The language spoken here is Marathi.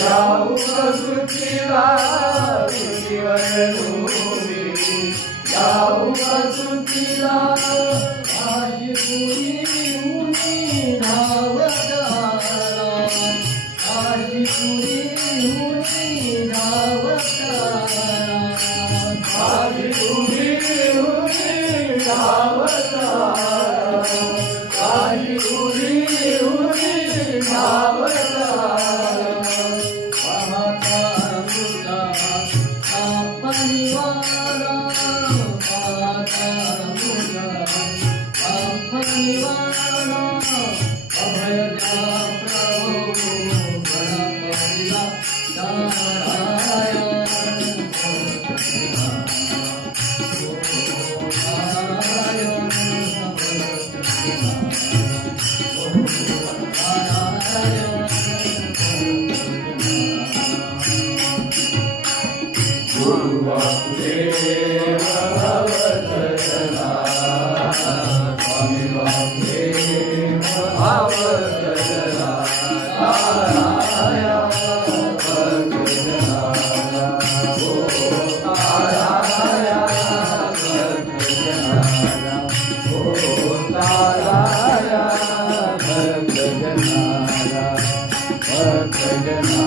जाऊ सुखीला भूमी जाऊ सुखीला काशीपुरी उनी धावताना काशीपुरी उनी धावताना काशीपुरी काशीपुरी वासुदेव भवदर्शना स्वामी वासुदेव भवदर्शना ताराया भक्तजना ओ ताराया भक्तजना ओ ताराया भक्तजना भक्तजना